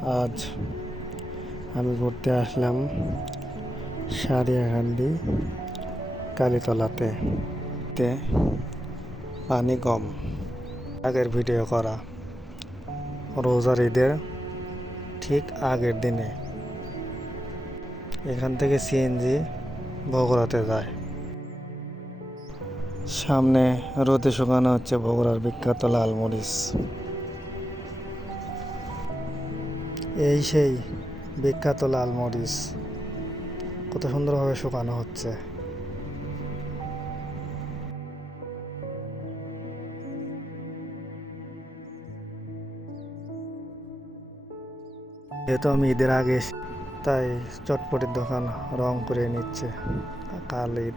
আজ আমি ঘুরতে আসলাম সারিয়াকান্দি কালীতলাতে তে পানি কম। আগের ভিডিও করা। রোজার ঈদের ঠিক আগের দিনে। এখান থেকে সিএনজি বগুড়াতে যায়। সামনে রোদে শুকানো হচ্ছে বগুড়ার বিখ্যাত লাল মরিচ এই সেই বিখ্যাত লাল মরিচ। কত সুন্দরভাবে শুকানো হচ্ছে। যেহেতু আমি ঈদের আগে তাই চটপটির দোকান রং করে নিচ্ছে। কাল ঈদ।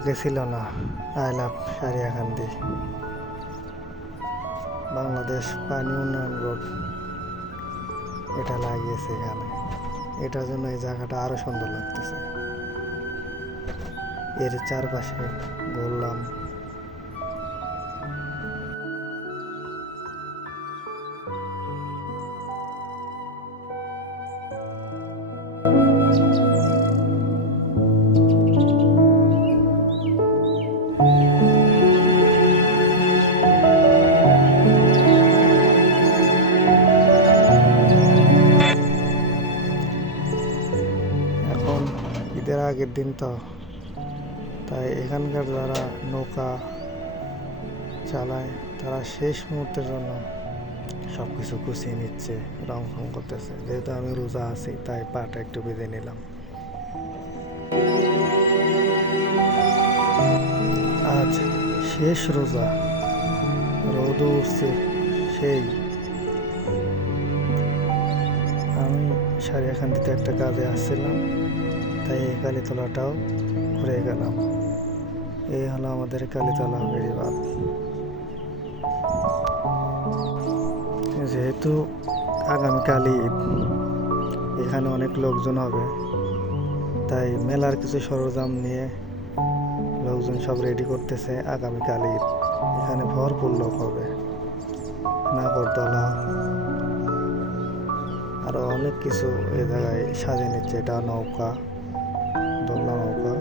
আগে ছিল না। আই লাভ সারিয়াকান্দি বাংলাদেশ পানি উন্নয়ন বোর্ড। এটা লাগিয়েছে এখানে। এটার জন্য এই জায়গাটা আরও সুন্দর লাগতেছে। এর চারপাশে বললাম আগের দিন তো। তাই এখানকার যারা নৌকা চালায়, তারা শেষ মুহূর্তের জন্য সব কিছু গুছিয়ে নিচ্ছে রং ফং করতেছে। যেহেতু আমি রোজা আছি, তাই পাটা একটু বেঁধে নিলাম। আজ শেষ রোজা। রোদ উঠছে, সেই। আমি সারিয়াখান্দিতে একটা কাজে আসছিলাম। তাই এই কালীতলাটাও ঘুরে গেলাম। এই হলো আমাদের কালীতলা বেড়িবাঁধ যেহেতু আগামীকালই এখানে অনেক লোকজন হবে, তাই মেলার কিছু সরঞ্জাম নিয়ে লোকজন সব রেডি করতেছে আগামীকাল ঈদ। এখানে ভরপুর লোক হবে, নাগরদলা আরও অনেক কিছু এ জায়গায় সাজিয়ে নিচ্ছে, এটা নৌকা। দোলনা নৌকা।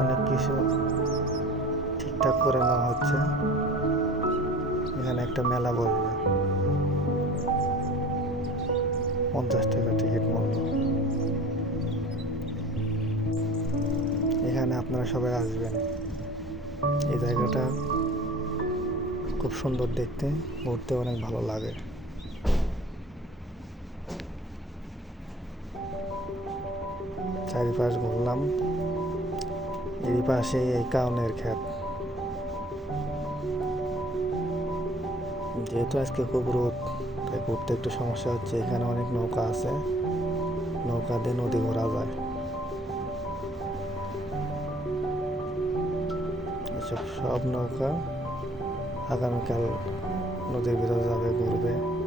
অনেক কিছু ঠিকঠাক করে নেওয়া হচ্ছে। এখানে একটা মেলা বসবে। পঞ্চাশ টাকা টিকিট মূল্য। এখানে আপনারা সবাই আসবেন। এই জায়গাটা খুব সুন্দর দেখতে, ঘুরতে অনেক ভালো লাগে। চারিপাশ ঘুরলাম। এই পাশে এই কাউনের ক্ষেত। যেহেতু আজকে খুব রোদ, তাই ঘুরতে একটু সমস্যা হচ্ছে। এখানে অনেক নৌকা আছে। নৌকা দিয়ে নদী ঘোরা যায়। এসব সব নৌকা আগামীকাল নদীর ভিতরে যাবে, ঘুরবে।